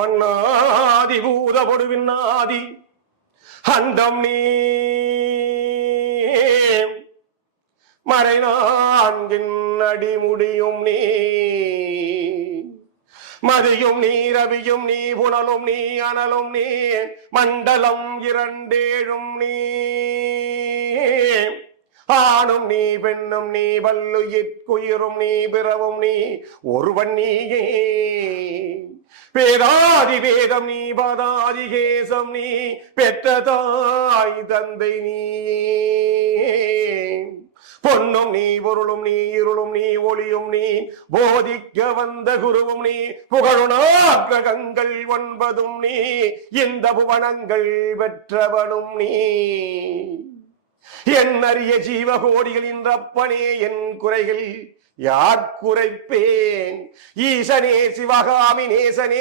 மன்னாதி பூத பொடுவின்னாதி அண்டம் நீ மறைநான்கின் அடிமுடியும் நீ மதியும் நீ ரவியும் நீ புனலும் நீ அனலும் நீ மண்டலம் இரண்டேழும் நீ ஆணும் நீ பெண்ணும் நீ வல்லுயிர்க்குயிரும் நீ பிறவும் நீ ஒருவன் நீயே பேராதி வேதம் நீ பதாதி கேசம் நீ பெற்ற தாய் தந்தை நீ பொன்னும் நீ பொருளும் நீ இருளும் நீ ஒளியும் நீ போதிக்க வந்த குருவும் நீ புகழுணாகிரகங்கள் 9 நீ இந்த புவனங்கள் பெற்றவனும் நீ என் அரிய ஜீவகோடிகளின் ரப்பனே என் குறைகள் யார் குறைப்பேன் ஈசனே சிவகாமி நேசனே